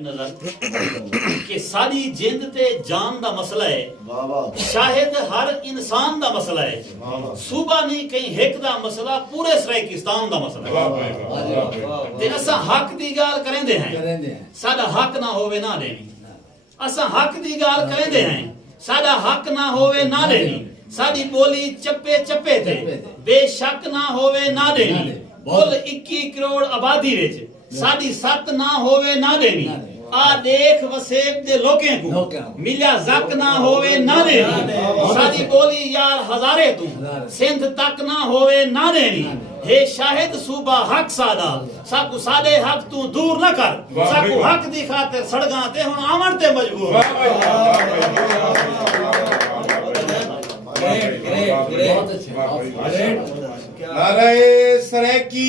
नजर कि सारी जिंद ते जान दा मसला है, शायद हर इंसान दा मसला है, सूबा नहीं कहीं हिक दा मसला, पूरे सराइकिस्तान दा मसला है। ते असा हक दी गाल करेंदे हैं, साडा हक ना होवे ना देनी। असा हक दी गाल करेंदे हैं, साडा हक ना होवे ना देनी। साडी बोली चप्पे चप्पे ते बेशक ना होवे ना देनी। कुल 21 करोड़ आबादी विच साडी सत ना होवे ना देनी। आ देख वसेब दे लोकें को मिल्या जक ना होवे ना देनी। साडी बोली यार हजारे तू सिंध तक ना होवे ना देनी। हे शाहिद सूबा हक सादा, साकू सादे हक तू दूर ना कर। साकू हक दी खातिर सड़गां ते हुण आवन ते मजबूर। नारे सराइकी।